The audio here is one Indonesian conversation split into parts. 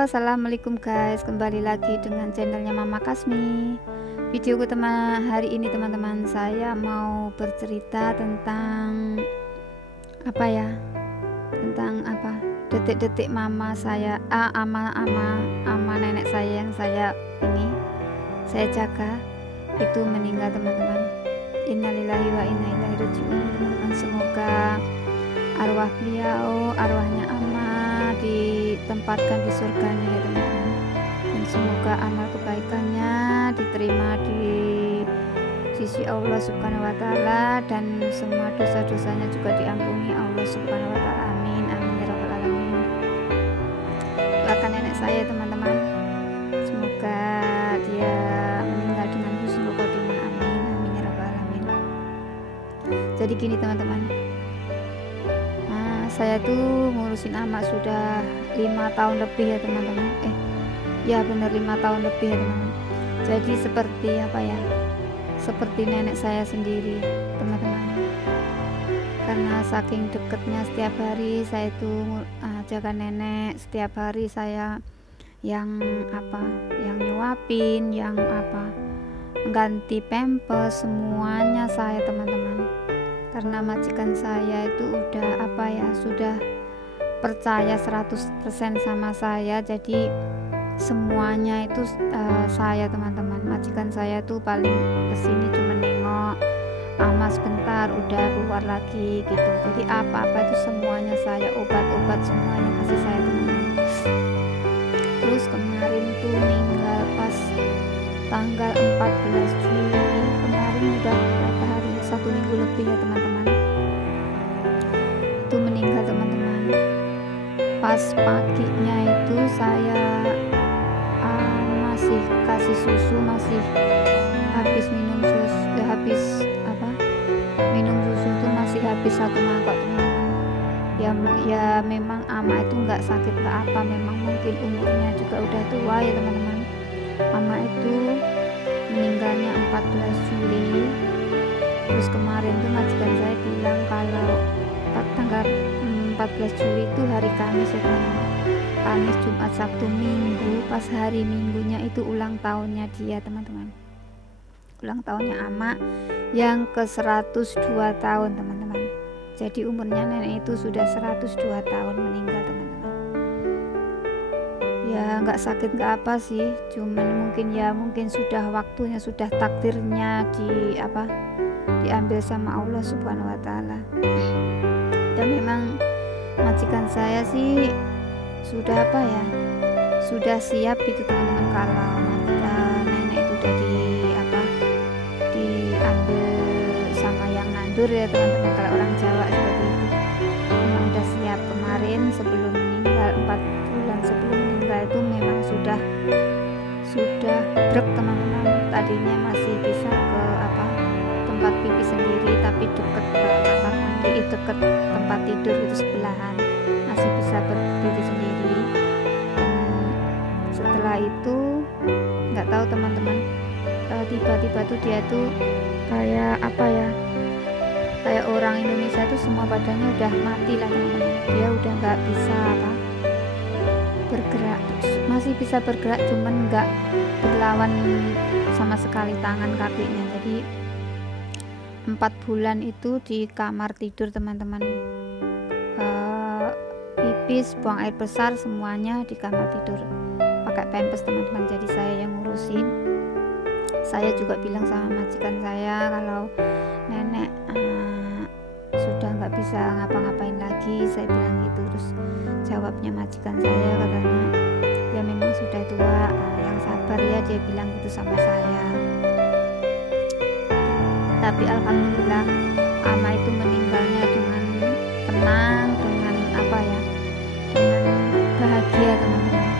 Assalamualaikum guys, kembali lagi dengan channelnya Mama Kasmi. Videoku hari ini teman-teman, saya mau bercerita tentang detik-detik mama saya, ama nenek saya yang saya jaga itu meninggal teman-teman. Innalillahi wa inna ilaihi raji'un teman-teman. Semoga arwah beliau, arwahnya ama ditempatkan di surganya ya teman-teman, dan semoga amal kebaikannya diterima di sisi Allah Subhanahu wa taala, dan semua dosa-dosanya juga diampuni Allah Subhanahu wa taala. Amin amin ya rabbal alamin. Doakan nenek saya teman-teman, semoga dia meninggal dengan husnul khotimah. Amin amin ya rabbal alamin. Jadi gini teman-teman, saya tuh ngurusin ama sudah 5 tahun lebih ya teman-teman. Ya bener 5 tahun lebih ya teman-teman. Jadi seperti nenek saya sendiri teman-teman, karena saking deketnya setiap hari saya tuh jaga nenek. Setiap hari saya yang nyuapin, yang ganti pampers, semuanya saya teman-teman. Karena majikan saya itu sudah percaya 100% sama saya, jadi semuanya itu saya teman-teman. Majikan saya tuh paling kesini cuma nengok ama sebentar udah keluar lagi gitu. Jadi apa-apa itu semuanya saya, obat-obat semuanya kasih saya teman-teman. Terus kemarin tuh meninggal pas tanggal 14 Juli kemarin, udah berapa hari, 1 minggu lebih ya teman-teman. Itu meninggal teman-teman. Pas paginya itu saya masih kasih susu, masih habis minum susu, minum susu itu masih habis 1 mangkok teman-teman. Ya memang ama itu nggak sakit nggak apa, memang mungkin umurnya juga udah tua ya teman-teman. Ama itu meninggalnya 14 Juli. Terus kemarin tuh majikan saya bilang kalau tanggal 14 Juli itu hari Kamis ya teman-teman. Kamis, Jumat, Sabtu, Minggu, pas hari Minggunya itu ulang tahunnya dia teman-teman. Ulang tahunnya ama yang ke 102 tahun teman-teman. Jadi umurnya nenek itu sudah 102 tahun meninggal teman-teman. Ya nggak sakit nggak apa sih, cuman mungkin sudah waktunya, sudah takdirnya diambil sama Allah Subhanahu wa taala. Ya memang majikan saya sih sudah siap gitu teman-teman, kalau nenek itu udah diambil sama yang nandur ya teman-teman. Kalau orang Jawa seperti itu, memang udah siap. Kemarin sebelum meninggal, 4 bulan sebelum meninggal itu memang sudah brek teman-teman. Tadinya masih bisa ke tempat pipi sendiri, tapi deket ke kamar mandi, deket tempat tidur itu sebelahan, masih bisa berdiri sendiri. Dan setelah itu nggak tahu teman-teman, tiba-tiba tuh dia tuh kayak orang Indonesia tuh semua badannya udah mati lah teman-teman. Dia udah nggak bisa bergerak, masih bisa bergerak cuman nggak berlawan sama sekali tangan kakinya. Jadi 4 bulan itu di kamar tidur teman-teman, pipis, buang air besar semuanya di kamar tidur, pakai pampers teman-teman. Jadi saya yang ngurusin. Saya juga bilang sama majikan saya kalau nenek sudah nggak bisa ngapa-ngapain lagi, saya bilang gitu. Terus jawabnya majikan saya, katanya ya memang sudah tua, yang sabar ya, dia bilang gitu sama saya. Tapi alhamdulillah ama itu meninggalnya dengan tenang, dengan dengan bahagia teman-teman.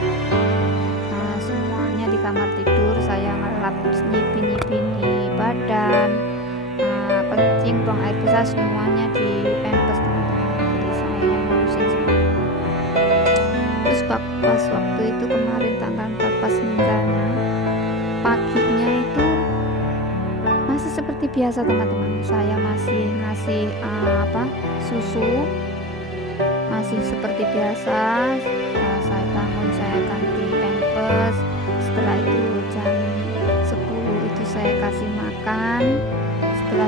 Semuanya di kamar tidur, saya ngelap nyipin di badan, kencing, buang air besar semuanya di pampers teman-teman. Jadi saya yang ngurusin semua. Terus pas waktu itu kemarin tanggal 4 pas meninggalnya, paginya itu masih seperti biasa teman-teman. Saya masih ngasih susu, masih seperti biasa. Saya bangun, saya ganti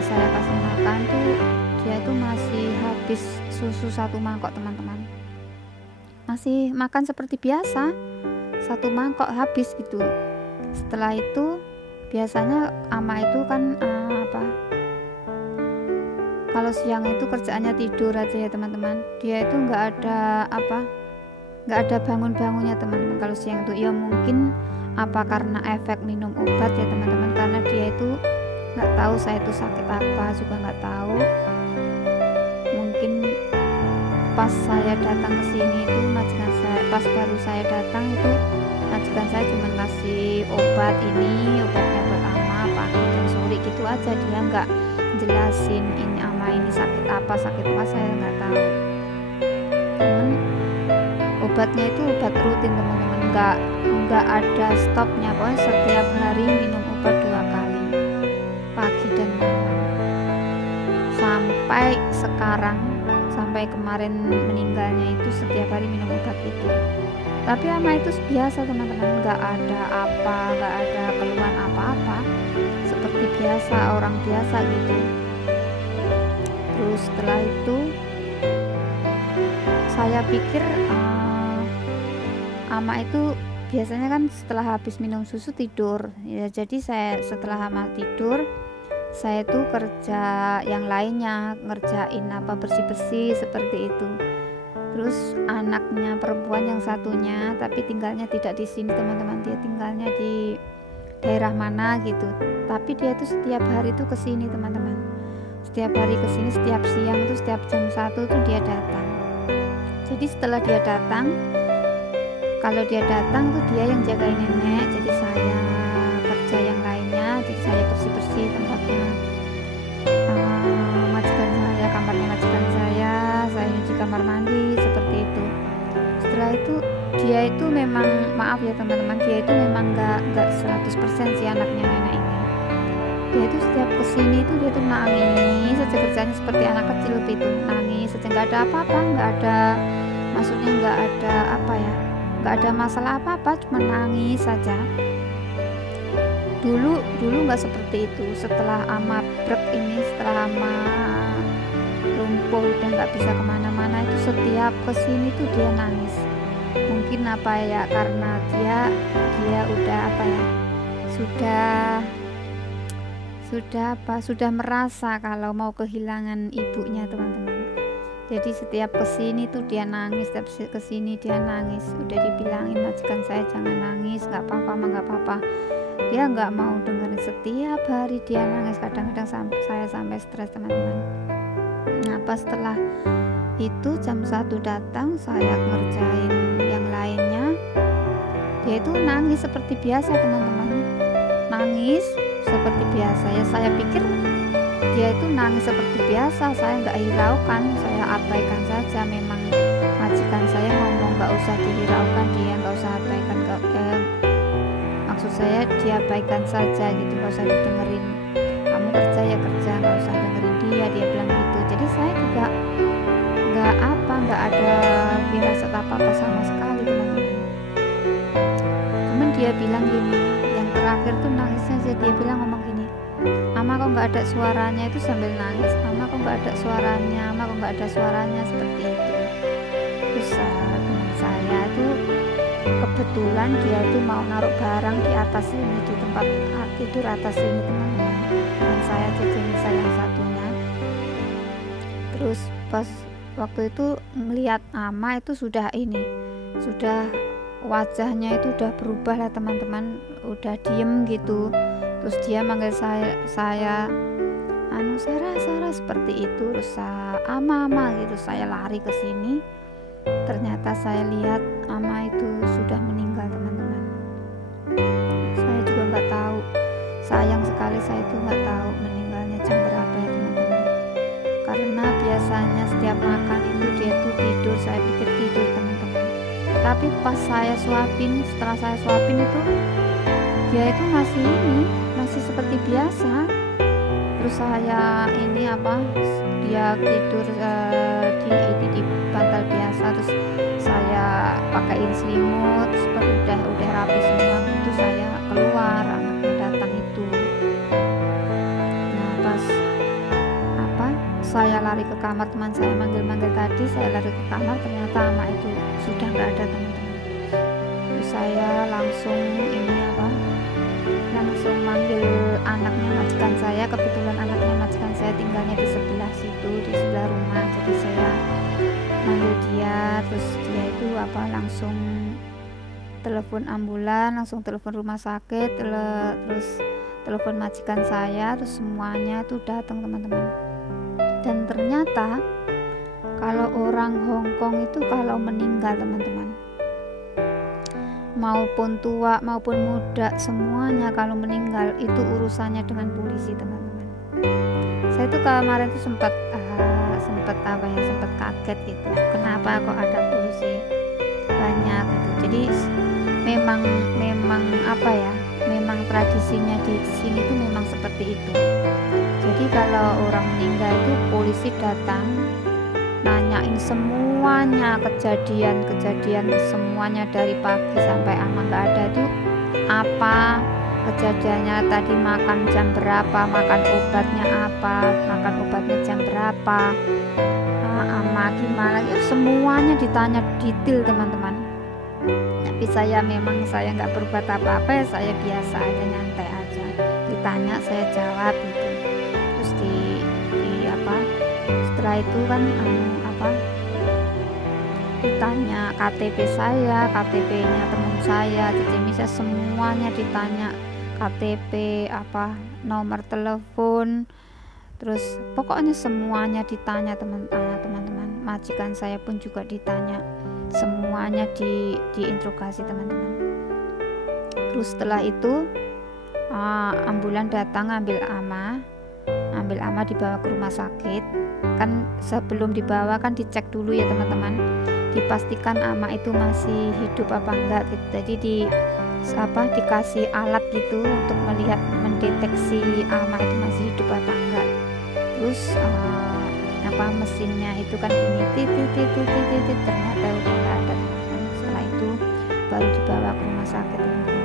pas saya kasih makan tuh dia tuh masih habis susu 1 mangkok teman-teman, masih makan seperti biasa, 1 mangkok habis gitu. Setelah itu biasanya ama itu kan kalau siang itu kerjaannya tidur aja ya teman-teman. Dia itu nggak ada bangun-bangunnya teman-teman kalau siang itu. Ya mungkin karena efek minum obat ya teman-teman, karena dia itu nggak tahu saya itu sakit apa juga nggak tahu. Mungkin pas saya datang ke sini itu majikan saya, pas baru saya datang itu majikan saya cuma kasih obatnya buat ama pagi dan sore gitu aja. Dia nggak jelasin ini ama ini sakit apa saya nggak tahu. Obatnya itu obat rutin teman-teman, nggak ada stopnya, pokoknya setiap hari minum obat 2 kali, pagi dan malam, sampai sekarang, sampai kemarin meninggalnya itu setiap hari minum obat itu. Tapi ama itu biasa teman-teman, nggak ada keluhan apa-apa, seperti biasa, orang biasa gitu. Terus setelah itu saya pikir ama itu biasanya kan setelah habis minum susu tidur ya, jadi saya setelah ama tidur saya tuh kerja yang lainnya, ngerjain bersih-bersih seperti itu. Terus anaknya perempuan yang satunya tapi tinggalnya tidak di sini teman-teman, dia tinggalnya di daerah mana gitu, tapi dia tuh setiap hari tuh kesini teman-teman, setiap hari kesini, setiap siang tuh, setiap jam 1 tuh dia datang. Jadi setelah dia datang, kalau dia datang tuh dia yang jagain nenek, jadi saya kerja yang lainnya, jadi saya bersih-bersih tempatnya majikan saya, kamarnya majikan saya nyuci kamar mandi seperti itu. Setelah itu dia itu memang, maaf ya teman-teman, dia itu memang nggak 100% si anaknya nenek ini. Dia itu setiap kesini itu dia tuh nangis saja, kerjanya seperti anak kecil itu, nangis saja, nggak ada apa-apa, maksudnya nggak ada masalah apa-apa, cuma nangis saja. Dulu nggak seperti itu. Setelah ama setelah ama lumpuh udah nggak bisa kemana-mana, itu setiap kesini tuh dia nangis. Mungkin karena dia udah sudah merasa kalau mau kehilangan ibunya teman-teman. Jadi setiap kesini tuh dia nangis, setiap kesini dia nangis. Udah dibilangin majikan saya jangan nangis, nggak apa-apa, dia nggak mau dengerin, setiap hari dia nangis. Kadang-kadang saya sampai stres teman-teman. Nah pas setelah itu jam 1 datang, saya ngerjain yang lainnya, dia itu nangis seperti biasa teman-teman, nangis seperti biasa ya. Saya pikir dia itu nangis seperti biasa, saya nggak hiraukan, saya abaikan saja. Memang majikan saya ngomong nggak usah dihiraukan, dia nggak usah abaikan, maksud saya diabaikan saja gitu, nggak usah didengerin, kamu kerja ya kerja, nggak usah dengerin dia bilang gitu. Jadi saya juga nggak ada firasat apa-apa sama sekali teman-teman. Cuman dia bilang gini, yang terakhir tuh nangisnya aja, dia bilang ngomong gini, ama kok nggak ada suaranya, itu sambil nangis, ama kok nggak ada suaranya seperti itu. Terus teman saya tuh kebetulan dia tuh mau naruh barang di atas ini, di tempat tidur atas ini teman-teman, teman saya jenis saya yang satunya. Terus pas waktu itu ngelihat ama itu sudah wajahnya itu udah berubah lah teman-teman, udah diem gitu. Terus dia manggil saya Sarah seperti itu. Terus ama gitu, saya lari ke sini. Ternyata saya lihat ama itu sudah meninggal teman-teman. Saya juga nggak tahu, sayang sekali saya itu nggak tahu meninggalnya jam berapa ya teman-teman. Karena biasanya setiap makan itu dia tuh tidur, saya pikir tidur teman-teman. Tapi pas setelah saya suapin itu dia itu masih seperti biasa. Terus saya dia tidur di bantal biasa, terus saya pakaiin selimut seperti udah rapi semua. Terus saya keluar, anaknya datang itu. Nah pas lari ke kamar, teman saya manggil-manggil tadi, saya lari ke kamar, ternyata ama itu sudah nggak ada teman-teman. Terus saya langsung langsung manggil anaknya majikan saya. Kebetulan anaknya majikan saya tinggalnya di sebelah situ, di sebelah rumah, jadi saya manggil dia. Terus dia itu langsung telepon ambulan, langsung telepon rumah sakit, terus telepon majikan saya, terus semuanya tuh datang teman-teman. Dan ternyata kalau orang Hongkong itu kalau meninggal teman-teman, maupun tua maupun muda, semuanya kalau meninggal itu urusannya dengan polisi teman-teman. Saya tuh kemarin tuh sempat kaget gitu, kenapa kok ada polisi banyak gitu. Jadi memang tradisinya di sini tuh memang seperti itu. Jadi kalau orang meninggal itu polisi datang, nanyain semuanya, kejadian semuanya dari pagi sampai ama nggak ada itu apa kejadiannya, tadi makan jam berapa, makan obatnya jam berapa, ama gimana ya, semuanya ditanya detail teman-teman. Tapi saya nggak berbuat apa-apa ya, saya biasa aja, nyantai aja, ditanya saya jawab gitu. Terus setelah itu kan ditanya KTP saya, KTP-nya teman saya, jadi misalnya semuanya ditanya, KTP, nomor telepon, terus pokoknya semuanya ditanya teman-teman. Majikan saya pun juga ditanya, semuanya diinterogasi teman-teman. Terus setelah itu ambulan datang ambil ama dibawa ke rumah sakit. Kan sebelum dibawa kan dicek dulu ya teman-teman, dipastikan ama itu masih hidup apa enggak gitu. Jadi dikasih alat gitu untuk mendeteksi ama itu masih hidup apa enggak. Terus mesinnya itu kan bunyi titit, ternyata udah enggak ada teman-teman. Setelah itu baru dibawa ke rumah sakit teman-teman.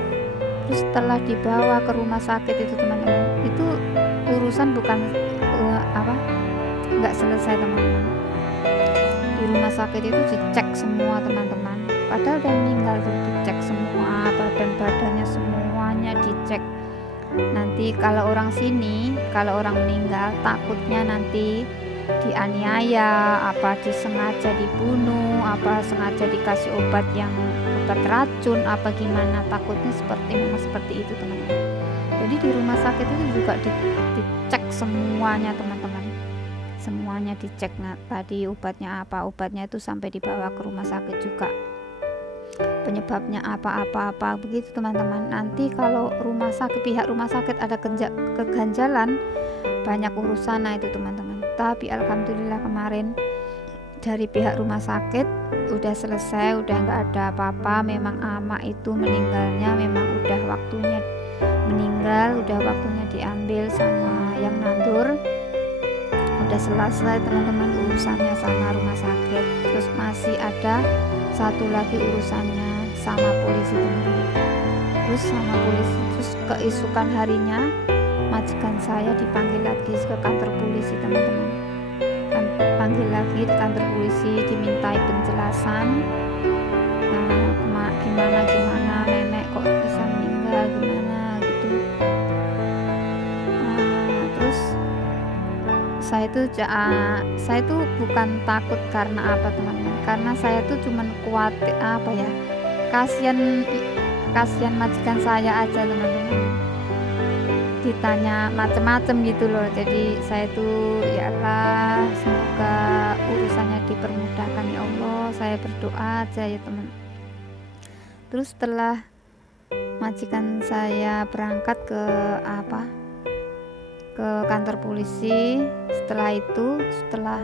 Terus setelah dibawa ke rumah sakit itu teman-teman, itu urusan bukan nggak selesai teman-teman. Di rumah sakit itu dicek semua teman-teman, padahal udah meninggal tuh, dicek semua badannya semuanya dicek. Nanti kalau orang sini, kalau orang meninggal takutnya nanti dianiaya, disengaja dibunuh, sengaja dikasih obat racun, gimana, takutnya seperti itu teman-teman. Jadi di rumah sakit itu juga dicek semuanya teman-teman, semuanya dicek. Tadi obatnya itu sampai dibawa ke rumah sakit juga, penyebabnya apa begitu teman-teman. Nanti kalau pihak rumah sakit ada keganjalan, banyak urusan itu teman-teman. Tapi alhamdulillah kemarin dari pihak rumah sakit udah selesai, udah nggak ada apa-apa. Memang ama itu meninggalnya memang udah waktunya meninggal, udah waktunya diambil sama yang nandur, udah selesai teman-teman urusannya sama rumah sakit. Terus masih ada satu lagi urusannya sama polisi teman-teman. Terus sama polisi, terus keesokan harinya majikan saya dipanggil lagi ke kantor polisi teman-teman. Panggil lagi di kantor polisi, dimintai penjelasan, gimana nenek kok bisa meninggal, gimana gitu. Terus saya tuh bukan takut karena apa teman-teman, karena saya tuh cuman khawatir kasihan majikan saya aja teman-teman, ditanya macem-macem gitu loh. Jadi saya tuh ya Allah, semoga urusannya dipermudahkan ya Allah, saya berdoa aja ya teman. Terus setelah majikan saya berangkat ke kantor polisi, setelah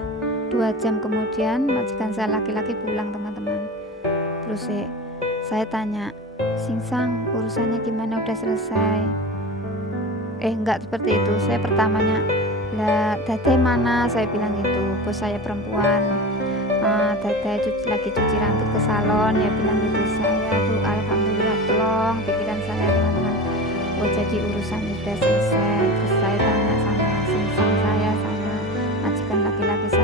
2 jam kemudian majikan saya laki-laki pulang teman-teman. Terus saya tanya, Singsang urusannya gimana, udah selesai? Enggak seperti itu. Saya pertamanya, lah Dede mana, saya bilang gitu. Bos saya perempuan, Dede lagi cuci rambut ke salon, ya bilang gitu. Saya tuh alhamdulillah tolong pikiran saya teman-teman, jadi urusannya sudah selesai. Terus saya tanya sama Singsang saya, sama majikan laki-laki saya,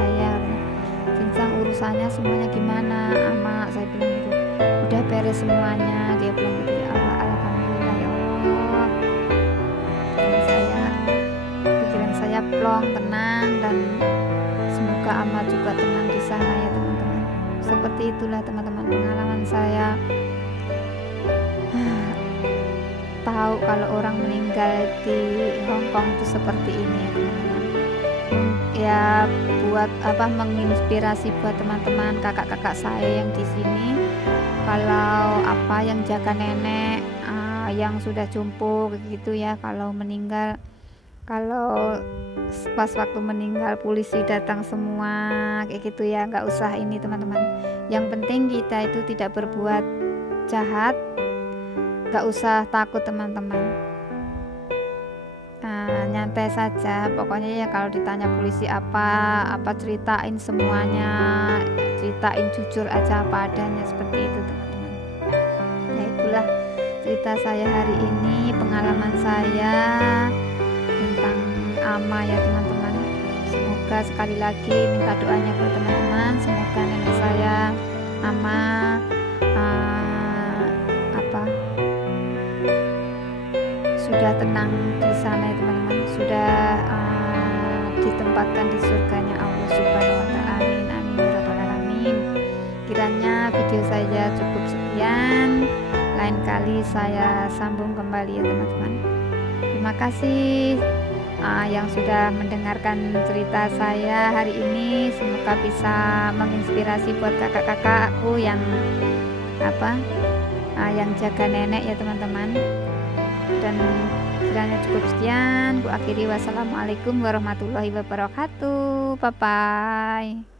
doanya semuanya gimana, Ama? Saya bilang gitu. Udah beres semuanya, dia bilang gitu. Ya Allah, alhamdulillah ya Allah. Pikiran saya plong, tenang, dan semoga Ama juga tenang di sana ya teman-teman. Seperti itulah teman-teman pengalaman saya. Tahu kalau orang meninggal di Hong Kong itu seperti ini ya teman-teman. Ya buat menginspirasi buat teman-teman kakak-kakak saya yang di sini, kalau yang jaga nenek yang sudah jumpo gitu ya, kalau meninggal, kalau pas waktu meninggal polisi datang semua kayak gitu ya, nggak usah ini teman-teman. Yang penting kita itu tidak berbuat jahat, nggak usah takut teman-teman. Nyantai saja pokoknya ya. Kalau ditanya polisi apa ceritain semuanya, ceritain jujur aja apa adanya, seperti itu teman-teman. Ya itulah cerita saya hari ini, pengalaman saya tentang Ama ya teman-teman. Semoga sekali lagi minta doanya buat teman-teman, semoga nenek saya Ama sudah tenang di sana ya teman-teman, sudah ditempatkan di surganya Allah Subhanahu wa Ta'ala. Amin amin ya rabbal alamin. Kiranya video saya cukup sekian, lain kali saya sambung kembali ya teman-teman. Terima kasih yang sudah mendengarkan cerita saya hari ini. Semoga bisa menginspirasi buat kakak-kakakku yang yang jaga nenek ya teman-teman. Dan kiranya cukup sekian, ku akhiri. Wassalamualaikum warahmatullahi wabarakatuh. Bye bye.